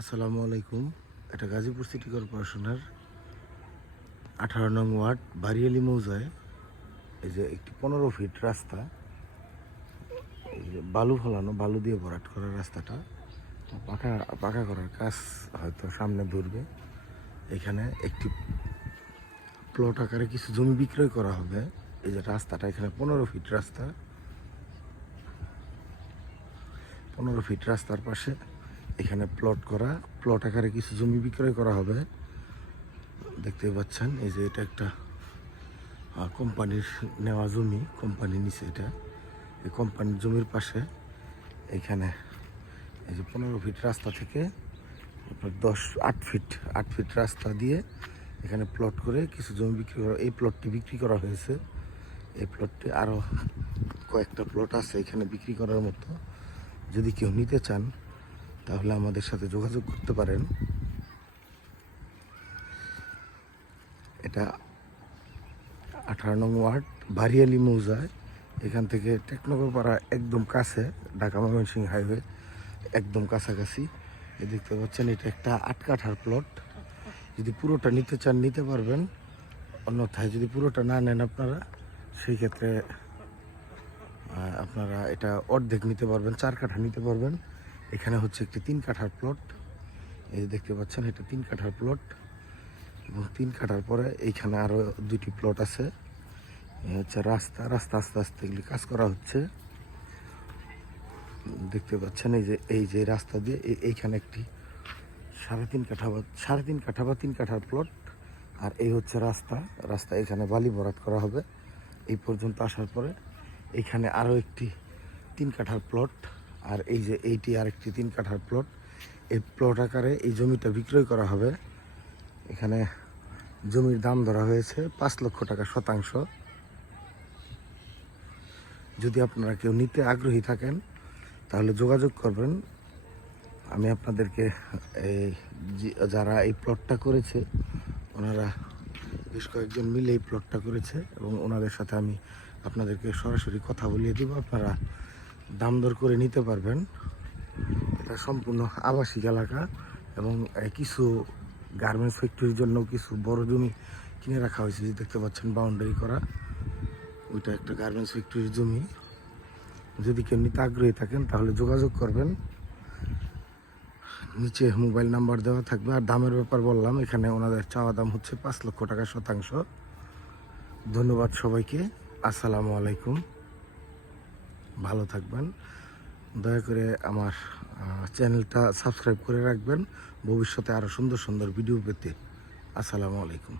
আসসালামু আলাইকুম। এটা গাজীপুর সিটি কর্পোরেশনের আঠারো নং ওয়ার্ড বারিয়ালি মৌজায়। এই যে একটি পনেরো ফিট রাস্তা। এই যে বালু ফলানো, বালু দিয়ে ভরাট করা রাস্তাটা। পাকা পাকা করার কাজ হয়তো সামনে ধরবে। এখানে একটি প্লট আকারে কিছু জমি বিক্রয় করা হবে। এই যে রাস্তাটা, এখানে পনেরো ফিট রাস্তা। পনেরো ফিট রাস্তার পাশে এখানে প্লট করা। প্লট আকারে কিছু জমি বিক্রয় করা হবে। দেখতে পাচ্ছেন, এই যে এটা একটা কোম্পানির নেওয়া জমি কোম্পানি নিচে এটা। এই কোম্পানির জমির পাশে এখানে এই যে পনেরো ফিট রাস্তা থেকে দশ, আট ফিট আট ফিট রাস্তা দিয়ে এখানে প্লট করে কিছু জমি বিক্রি করা এই প্লটটি বিক্রি করা হয়েছে। এই প্লটটি আরও কয়েকটা প্লট আছে এখানে বিক্রি করার মতো। যদি কেউ নিতে চান তাহলে আমাদের সাথে যোগাযোগ করতে পারেন। এটা আঠারো নং ওয়ার্ড বারিয়ালি মৌজায়। এখান থেকে টেকনগর পাড়া একদম কাছে, ঢাকা ময়মনসিং হাইওয়ে, একদম কাছাকাছি। এই দেখতে পাচ্ছেন, এটা একটা আটকাঠার প্লট যদি পুরোটা নিতে চান, নিতে পারবেন। অন্যথায় যদি পুরোটা না নেন আপনারা, সেই ক্ষেত্রে আপনারা এটা অর্ধেক নিতে পারবেন, চার কাঠা নিতে পারবেন। এখানে হচ্ছে একটি তিন কাঠার প্লট এই যে দেখতে পাচ্ছেন, এটা তিন কাঠার প্লট এবং তিন কাঠার পরে এইখানে আরও দুটি প্লট আছে। হচ্ছে রাস্তা রাস্তা আস্তে আস্তে এগুলি কাজ করা হচ্ছে। দেখতে পাচ্ছেন, এই যে এই যে রাস্তা দিয়ে এই- এইখানে একটি সাড়ে তিন কাঠা বা, সাড়ে তিন কাঠা বা তিন কাঠার প্লট আর এই হচ্ছে রাস্তা রাস্তা এখানে বালি বরাদ করা হবে। এই পর্যন্ত আসার পরে এখানে আরও একটি তিন কাঠার প্লট আর এই যে এইটি আরেকটি তিন কাঠার প্লট এই প্লট আকারে এই জমিটা বিক্রয় করা হবে। এখানে জমির দাম ধরা হয়েছে পাঁচ লক্ষ টাকা শতাংশ। যদি আপনারা কেউ নিতে আগ্রহী থাকেন, তাহলে যোগাযোগ করবেন। আমি আপনাদেরকে এই যারা এই প্লটটা করেছে, ওনারা বেশ কয়েকজন মিলে এই প্লটটা করেছে এবং ওনাদের সাথে আমি আপনাদেরকে সরাসরি কথা বলিয়ে দেবো। আপনারা দাম দর করে নিতে পারবেন। এটা সম্পূর্ণ আবাসিক এলাকা এবং কিছু গার্মেন্টস ফ্যাক্টরির জন্য কিছু বড় জমি কিনে রাখা হয়েছে যে দেখতে পাচ্ছেন বাউন্ডারি করা। ওইটা একটা গার্মেন্টস ফ্যাক্টরির জমি। যদি কেউ নিতে আগ্রহী থাকেন, তাহলে যোগাযোগ করবেন। নিচে মোবাইল নাম্বার দেওয়া থাকবে। আর দামের ব্যাপার বললাম, এখানে ওনাদের চাওয়া দাম হচ্ছে পাঁচ লক্ষ টাকা শতাংশ। ধন্যবাদ সবাইকে। আসসালামু আলাইকুম। ভালো থাকবেন। দয়া করে আমার চ্যানেলটা সাবস্ক্রাইব করে রাখবেন। ভবিষ্যতে আরও সুন্দর সুন্দর ভিডিও পেতে। আসসালামু আলাইকুম।